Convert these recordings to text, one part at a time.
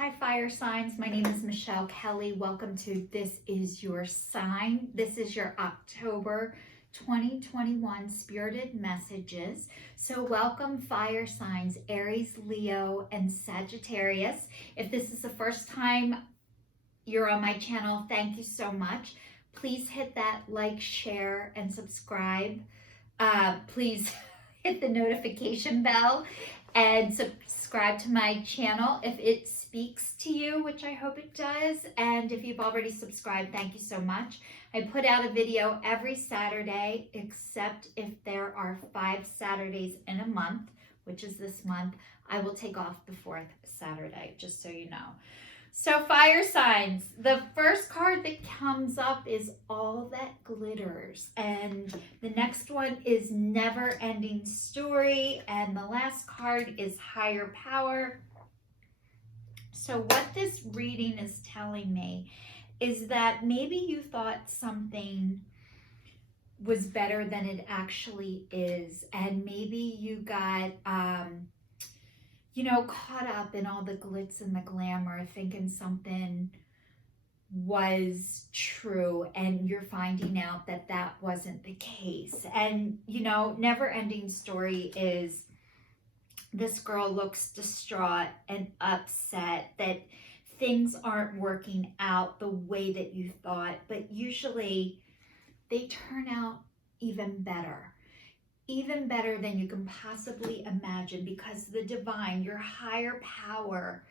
Hi, fire signs. My name is Michelle Kelly. Welcome to This Is Your Sign. This is your October 2021 spirited messages. So welcome, fire signs, Aries, Leo, and Sagittarius. If this is the first time you're on my channel, thank you so much. Please hit that like, share, and subscribe. Please hit the notification bell and subscribe to my channel if it speaks to you, which I hope it does. And if you've already subscribed, thank you so much. I put out a video every Saturday, except if there are 5 Saturdays in a month, which is this month. I will take off the 4th Saturday, just so you know. So fire signs, the first card that comes up is All That Glitters, and the next one is Never Ending Story, and the last card is Higher Power. So what this reading is telling me is that maybe you thought something was better than it actually is, and maybe you got caught up in all the glitz and the glamour, thinking something was true, and you're finding out that that wasn't the case. And, Never Ending Story is this girl looks distraught and upset that things aren't working out the way that you thought, but usually they turn out even better than you can possibly imagine, because the divine, your higher power,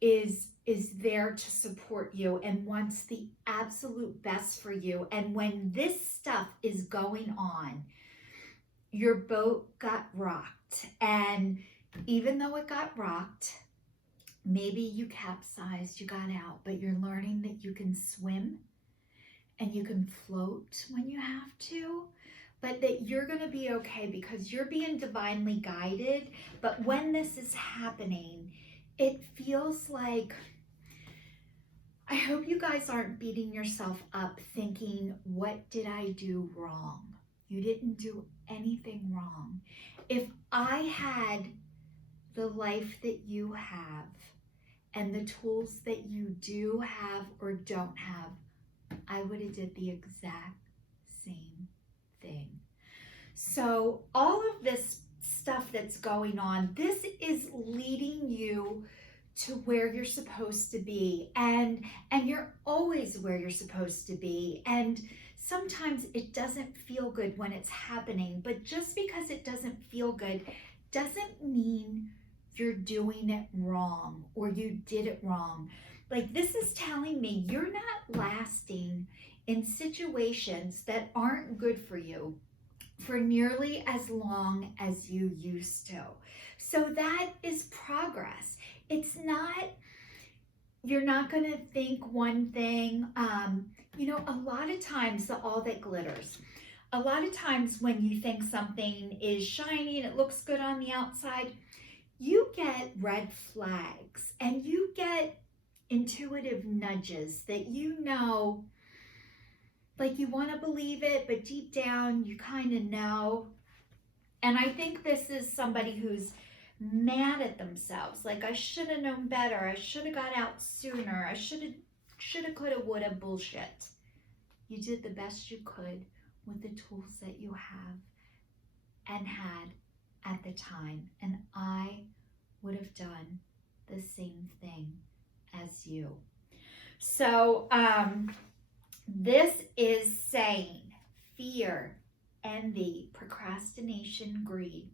is there to support you and wants the absolute best for you. And when this stuff is going on, your boat got rocked, and even though it got rocked, maybe you capsized, you got out, but you're learning that you can swim and you can float when you have to, but that you're going to be okay because you're being divinely guided. But when this is happening, it feels like, I hope you guys aren't beating yourself up thinking, what did I do wrong? You didn't do anything wrong. If I had the life that you have and the tools that you do have or don't have, I would have did the exact same thing. So all of this stuff that's going on, this is leading you to where you're supposed to be, and you're always where you're supposed to be. And sometimes it doesn't feel good when it's happening, but just because it doesn't feel good doesn't mean you're doing it wrong or you did it wrong. Like, this is telling me you're not lasting in situations that aren't good for you for nearly as long as you used to. So that is progress. It's not, you're not going to think one thing. A lot of times, All That Glitters, a lot of times when you think something is shiny and it looks good on the outside, you get red flags and you get intuitive nudges that like you want to believe it, but deep down you kind of know. And I think this is somebody who's mad at themselves. Like, I should have known better. I should have got out sooner. I should have, coulda, woulda bullshit. You did the best you could with the tools that you have and had at the time. And I would have done the same thing as you. So, this is saying fear, envy, procrastination, greed,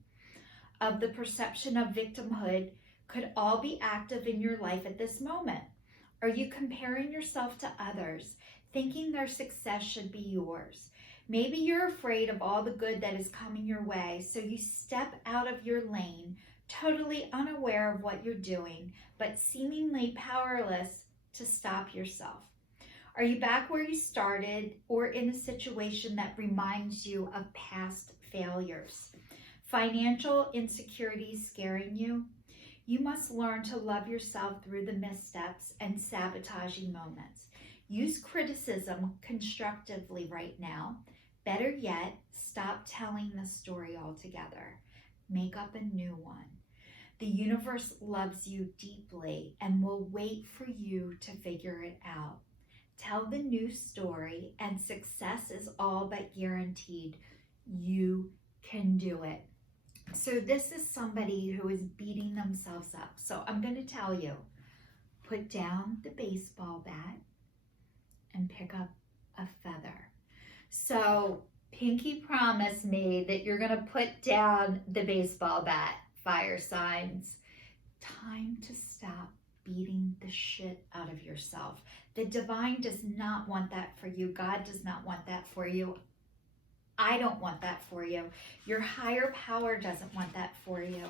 of the perception of victimhood could all be active in your life at this moment. Are you comparing yourself to others, thinking their success should be yours? Maybe you're afraid of all the good that is coming your way, so you step out of your lane, totally unaware of what you're doing, but seemingly powerless to stop yourself. Are you back where you started, or in a situation that reminds you of past failures? Financial insecurities scaring you? You must learn to love yourself through the missteps and sabotaging moments. Use criticism constructively right now. Better yet, stop telling the story altogether. Make up a new one. The universe loves you deeply and will wait for you to figure it out. Tell the new story, and success is all but guaranteed. You can do it. So this is somebody who is beating themselves up. So I'm going to tell you, put down the baseball bat and pick up a feather. So Pinky promised me that you're going to put down the baseball bat, fire signs. Time to stop beating the shit out of yourself. The divine does not want that for you. God does not want that for you. I don't want that for you. Your higher power doesn't want that for you.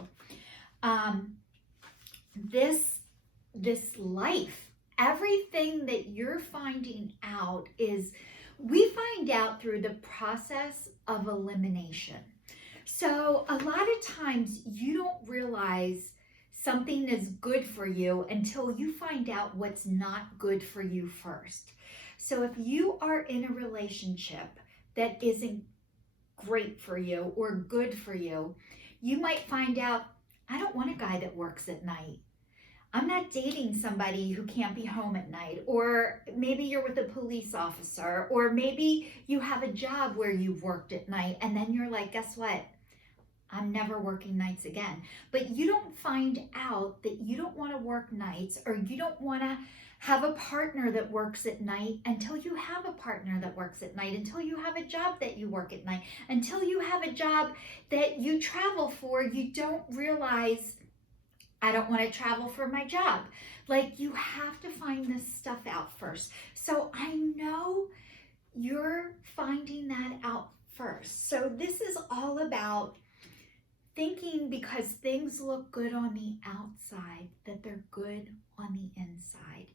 This life, everything that you're finding out is, we find out through the process of elimination. So a lot of times you don't realize something is good for you until you find out what's not good for you first. So if you are in a relationship that isn't great for you or good for you, you might find out, I don't want a guy that works at night. I'm not dating somebody who can't be home at night. Or maybe you're with a police officer, or maybe you have a job where you've worked at night and then you're like, guess what? I'm never working nights again. But you don't find out that you don't want to work nights, or you don't want to have a partner that works at night until you have a partner that works at night, until you have a job that you work at night, until you have a job that you travel for. You don't realize, I don't want to travel for my job. Like, you have to find this stuff out first. So I know you're finding that out first. So this is all about thinking, because things look good on the outside, that they're good on the inside.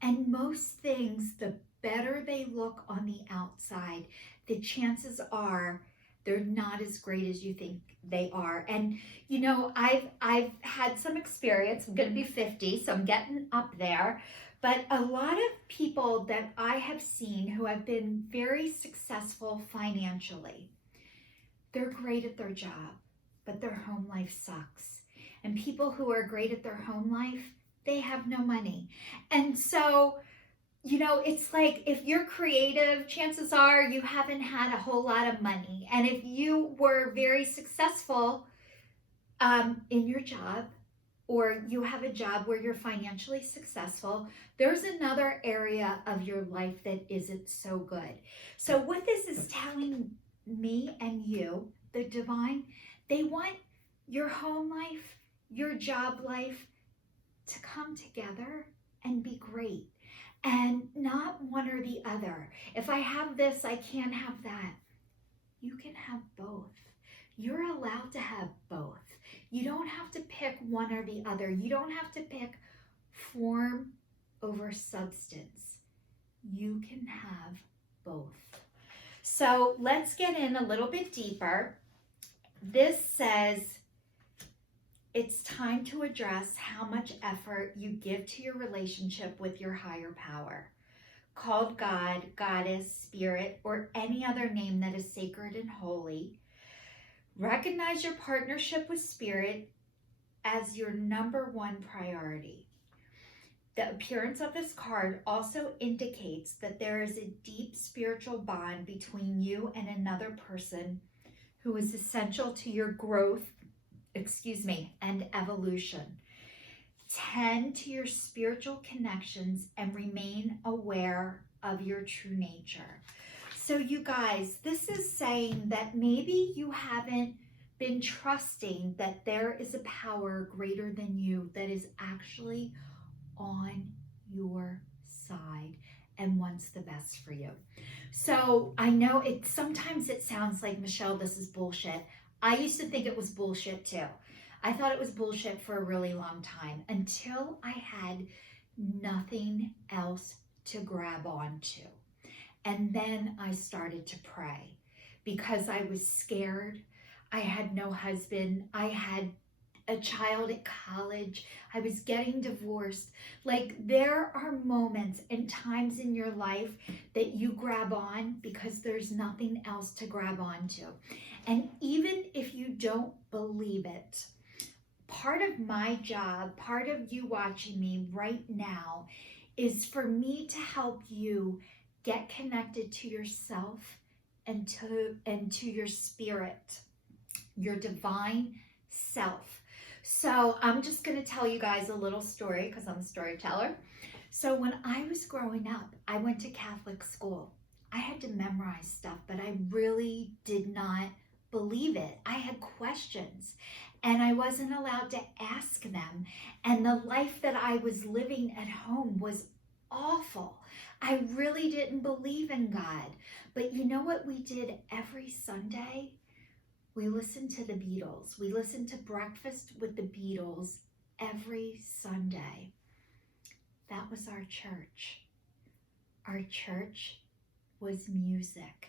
And most things, the better they look on the outside, the chances are they're not as great as you think they are. And you know, I've had some experience. I'm going to be 50, so I'm getting up there. But a lot of people that I have seen who have been very successful financially, they're great at their job, but their home life sucks. And people who are great at their home life, they have no money. And so, you know, it's like, if you're creative, chances are you haven't had a whole lot of money. And if you were very successful in your job, or you have a job where you're financially successful, there's another area of your life that isn't so good. So what this is telling me and you, the divine, they want your home life, your job life to come together and be great, and not one or the other. If I have this, I can't have that. You can have both. You're allowed to have both. You don't have to pick one or the other. You don't have to pick form over substance. You can have both. So let's get in a little bit deeper. This says it's time to address how much effort you give to your relationship with your higher power, called God, Goddess, Spirit, or any other name that is sacred and holy. Recognize your partnership with Spirit as your number one priority. The appearance of this card also indicates that there is a deep spiritual bond between you and another person who is essential to your growth, and evolution. Tend to your spiritual connections and remain aware of your true nature. So you guys, this is saying that maybe you haven't been trusting that there is a power greater than you that is actually on your side and wants the best for you. So I know sometimes it sounds like, Michelle, this is bullshit. I used to think it was bullshit too. I thought it was bullshit for a really long time, until I had nothing else to grab onto. And then I started to pray, because I was scared. I had no husband. I had a child at college. I was getting divorced. Like, there are moments and times in your life that you grab on because there's nothing else to grab onto. And even if you don't believe it, part of my job, part of you watching me right now, is for me to help you get connected to yourself and to your spirit, your divine self. So I'm just going to tell you guys a little story because I'm a storyteller. So when I was growing up, I went to Catholic school. I had to memorize stuff, but I really did not believe it. I had questions and I wasn't allowed to ask them. And the life that I was living at home was awful. I really didn't believe in God. But you know what we did every Sunday? We listened to the Beatles. We listened to Breakfast with the Beatles every Sunday. That was our church. Our church was music.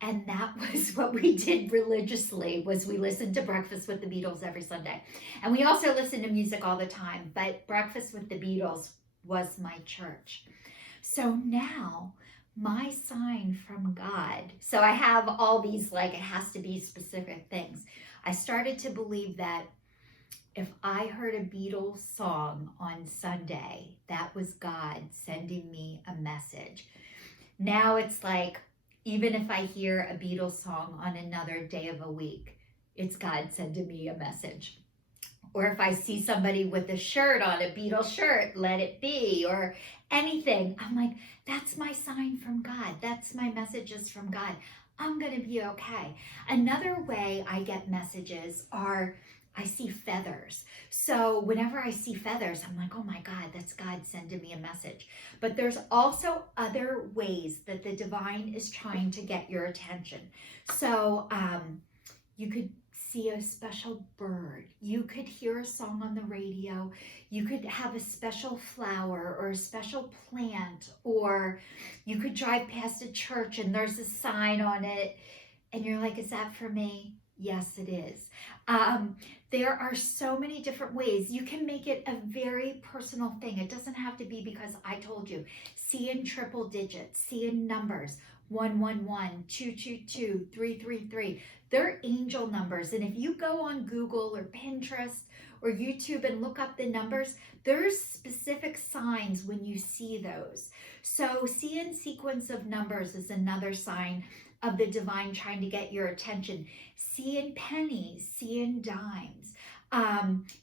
And that was what we did religiously, was we listened to Breakfast with the Beatles every Sunday. And we also listened to music all the time, but Breakfast with the Beatles was my church. So now, my sign from God, so I have all these, like, it has to be specific things. I started to believe that if I heard a Beatles song on Sunday, that was God sending me a message. Now it's like, even if I hear a Beatles song on another day of a week, it's God sending me a message. Or if I see somebody with a shirt on, a Beatles shirt, Let It Be, or anything, I'm like, that's my sign from God. That's my messages from God. I'm going to be okay. Another way I get messages are, I see feathers. So whenever I see feathers, I'm like, oh my God, that's God sending me a message. But there's also other ways that the divine is trying to get your attention. So you could see a special bird. You could hear a song on the radio. You could have a special flower or a special plant, or you could drive past a church and there's a sign on it and you're like, is that for me? Yes, it is. There are so many different ways. You can make it a very personal thing. It doesn't have to be because I told you. See in triple digits, see in numbers, 111, 222, 333. They're angel numbers. And if you go on Google or Pinterest or YouTube and look up the numbers, there's specific signs when you see those. So see in sequence of numbers is another sign of the divine trying to get your attention. See in pennies, see in dimes.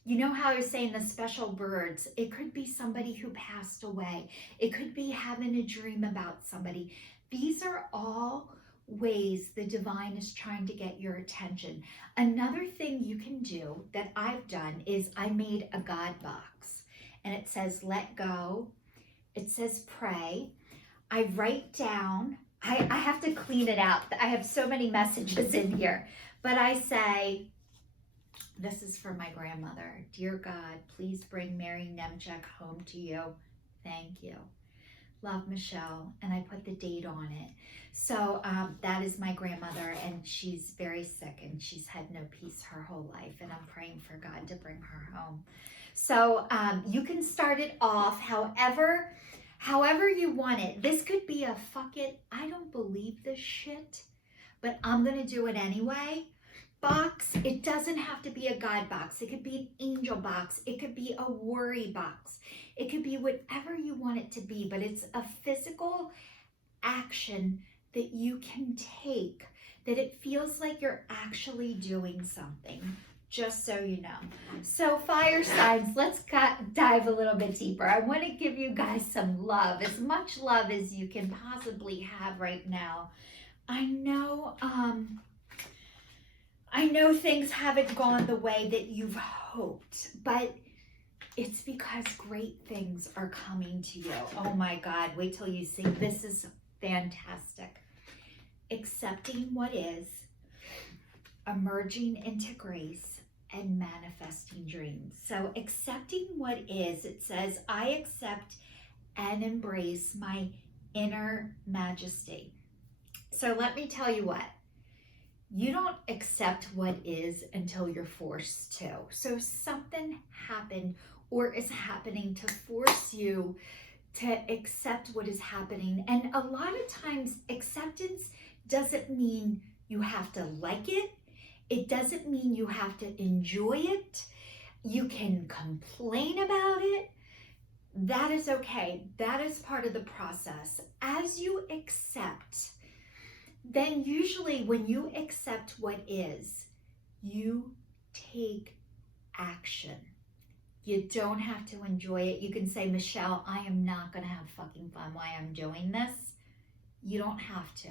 You know how I was saying the special birds? It could be somebody who passed away. It could be having a dream about somebody. These are all ways the divine is trying to get your attention. Another thing you can do that I've done is I made a God box, and it says let go. It says pray. I write down, I have to clean it out. I have so many messages in here, but I say, this is for my grandmother. Dear God, please bring Mary Nemchek home to you. Thank you. Love, Michelle. And I put the date on it. So that is my grandmother, and she's very sick and she's had no peace her whole life, and I'm praying for God to bring her home. So you can start it off however you want it. This could be a fuck it, I don't believe this shit, but I'm gonna do it anyway box. It doesn't have to be a God box. It could be an angel box. It could be a worry box. It could be whatever you want it to be, but it's a physical action that you can take, that it feels like you're actually doing something, just so you know. So fire signs, let's dive a little bit deeper. I want to give you guys some love, as much love as you can possibly have right now. I know things haven't gone the way that you've hoped, but it's because great things are coming to you. Oh my God, wait till you see. This is fantastic. Accepting what is, emerging into grace, and manifesting dreams. So accepting what is, it says, I accept and embrace my inner majesty. So let me tell you what. You don't accept what is until you're forced to. So something happened or is happening to force you to accept what is happening. And a lot of times acceptance doesn't mean you have to like it. It doesn't mean you have to enjoy it. You can complain about it. That is okay. That is part of the process. As you accept, then usually when you accept what is, you take action. You don't have to enjoy it. You can say, Michelle, I am not going to have fucking fun while I'm doing this. You don't have to.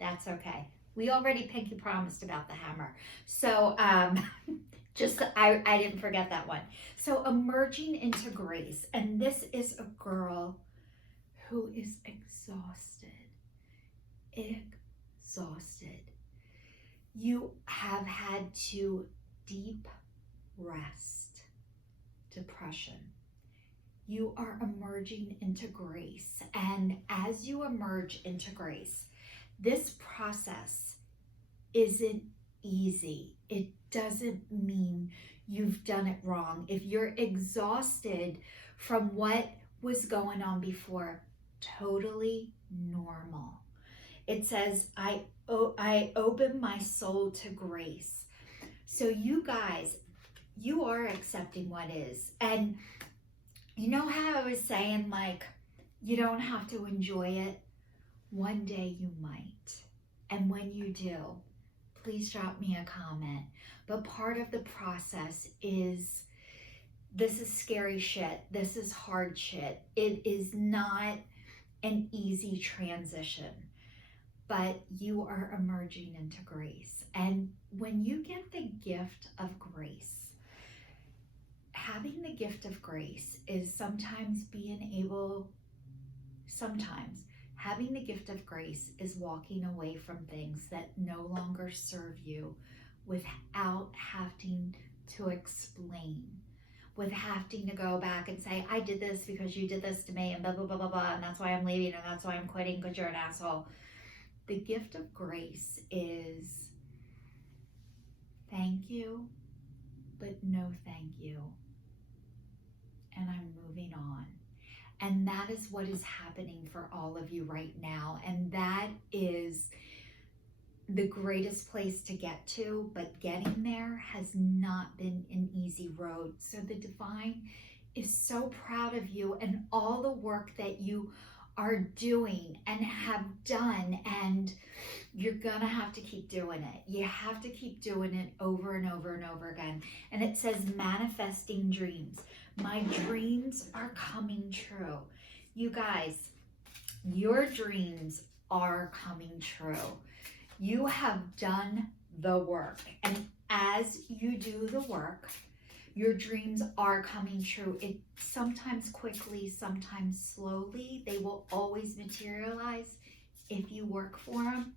That's okay. We already pinky promised about the hammer. So I didn't forget that one. So emerging into grace. And this is a girl who is exhausted. Exhausted. You have had to deep rest. Depression. You are emerging into grace. And as you emerge into grace, this process isn't easy. It doesn't mean you've done it wrong. If you're exhausted from what was going on before, totally normal. It says, I open my soul to grace. So you guys, you are accepting what is. And you know how I was saying, like, you don't have to enjoy it? One day you might. And when you do, please drop me a comment. But part of the process is, this is scary shit. This is hard shit. It is not an easy transition. But you are emerging into grace. And when you get the gift of grace, having the gift of grace is having the gift of grace is walking away from things that no longer serve you without having to explain, with having to go back and say, I did this because you did this to me and blah, blah, blah, blah, blah, and that's why I'm leaving and that's why I'm quitting because you're an asshole. The gift of grace is thank you, but no thank you. And I'm moving on. And that is what is happening for all of you right now. And that is the greatest place to get to, but getting there has not been an easy road. So the divine is so proud of you and all the work that you are doing and have done, and you're gonna have to keep doing it. You have to keep doing it over and over and over again. And it says manifesting dreams. My dreams are coming true. You guys, your dreams are coming true. You have done the work. And as you do the work, your dreams are coming true. It sometimes quickly, sometimes slowly. They will always materialize if you work for them.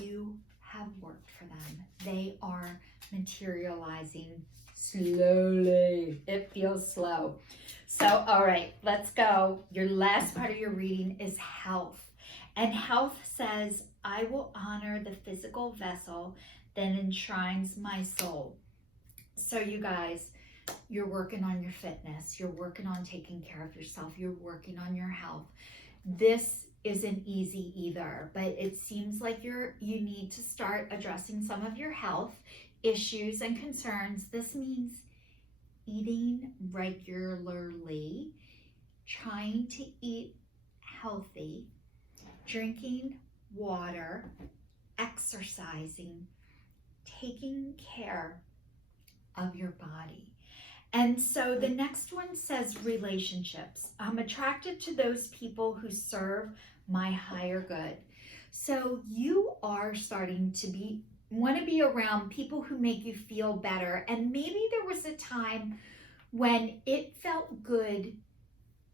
You have worked for them. They are materializing slowly. It feels slow. So, all right, let's go. Your last part of your reading is health. And health says, I will honor the physical vessel that enshrines my soul. So you guys, you're working on your fitness. You're working on taking care of yourself. You're working on your health. This isn't easy either, but it seems like you need to start addressing some of your health issues and concerns. This means eating regularly, trying to eat healthy, drinking water, exercising, taking care of your body. And so the next one says relationships. I'm attracted to those people who serve my higher good. So you are starting to want to be around people who make you feel better. And maybe there was a time when it felt good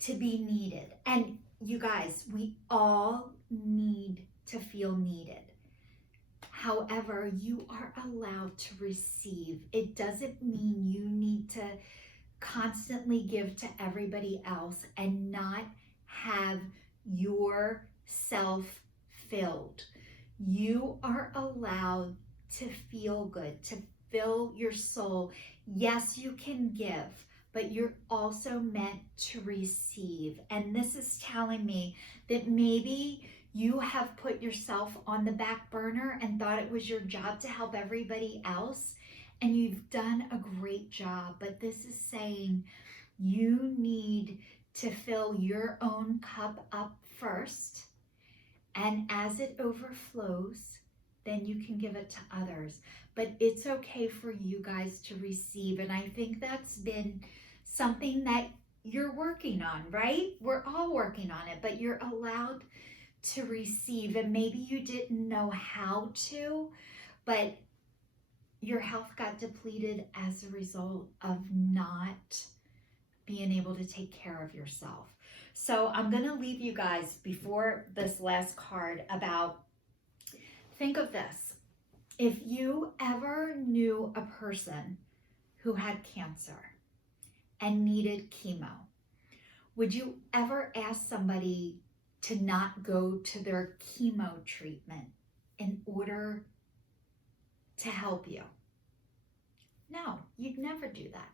to be needed. And you guys, we all need to feel needed. However, you are allowed to receive. It doesn't mean you need to constantly give to everybody else and not have yourself filled. You are allowed to feel good, to fill your soul. Yes, you can give, but you're also meant to receive. And this is telling me that maybe you have put yourself on the back burner and thought it was your job to help everybody else. and you've done a great job, but this is saying you need to fill your own cup up first, and as it overflows, then you can give it to others. But it's okay for you guys to receive, and I think that's been something that you're working on, right? We're all working on it, but you're allowed to receive, and maybe you didn't know how to, but your health got depleted as a result of not being able to take care of yourself. So I'm going to leave you guys before this last card about, think of this. If you ever knew a person who had cancer and needed chemo, would you ever ask somebody to not go to their chemo treatment in order to help you? No, you'd never do that.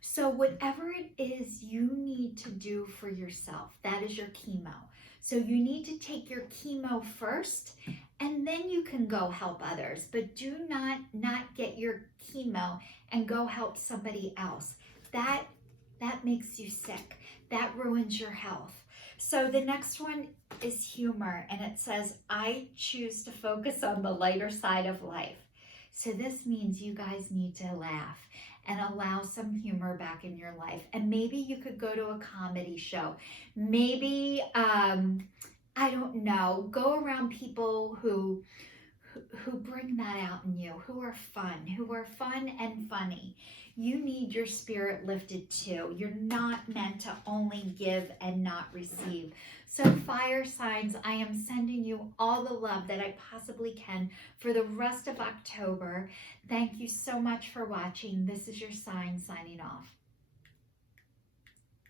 So whatever it is you need to do for yourself, that is your chemo. So you need to take your chemo first, and then you can go help others. But do not get your chemo and go help somebody else. That makes you sick. That ruins your health. So the next one is humor, and it says, I choose to focus on the lighter side of life. So this means you guys need to laugh and allow some humor back in your life. And maybe you could go to a comedy show. Maybe, I don't know, go around people who bring that out in you, who are fun and funny. You need your spirit lifted too. You're not meant to only give and not receive. So fire signs, I am sending you all the love that I possibly can for the rest of October. Thank you so much for watching. This is your sign signing off.